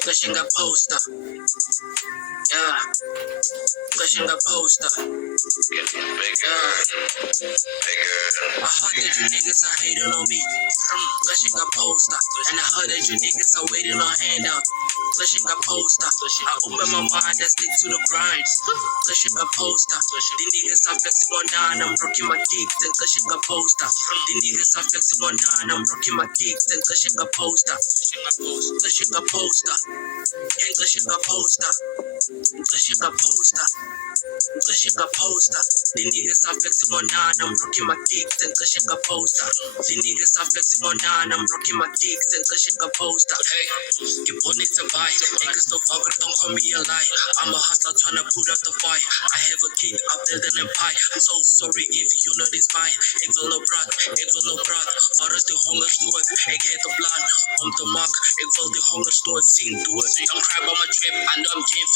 Pushing a poster. Yeah. Pushing a poster. Getting bigger. I heard that you niggas are hating on me. Pushing a poster. And I heard that you niggas are waiting on handout. Pushing a poster. I open my mind and stick to the grind. Pushing a poster. The niggas are flexing on down. I'm rocking my kicks and pushing a poster. The niggas are flexing on down. I'm rocking my kicks and pushing a poster. Pushing a poster. And pushing a poster. Pushing a poster. Pushing a poster. The niggas are flexing on down. I'm rocking my kicks and pushing a poster. The niggas are flexing on down. I'm rocking my kicks and pushing a poster. Hey, keep on it to buy. Niggas so fucker, don't call me a lie. I'm a hustler trying to put out the fire. I have a kid, I build an empire. I'm so sorry if you know this fire. Ik wil op praat. Waar is de hongersnood? Ik heet de plan om te maken. Ik wil die hongersnood zien. Doe het. Don't cry about my trip. I know I'm getting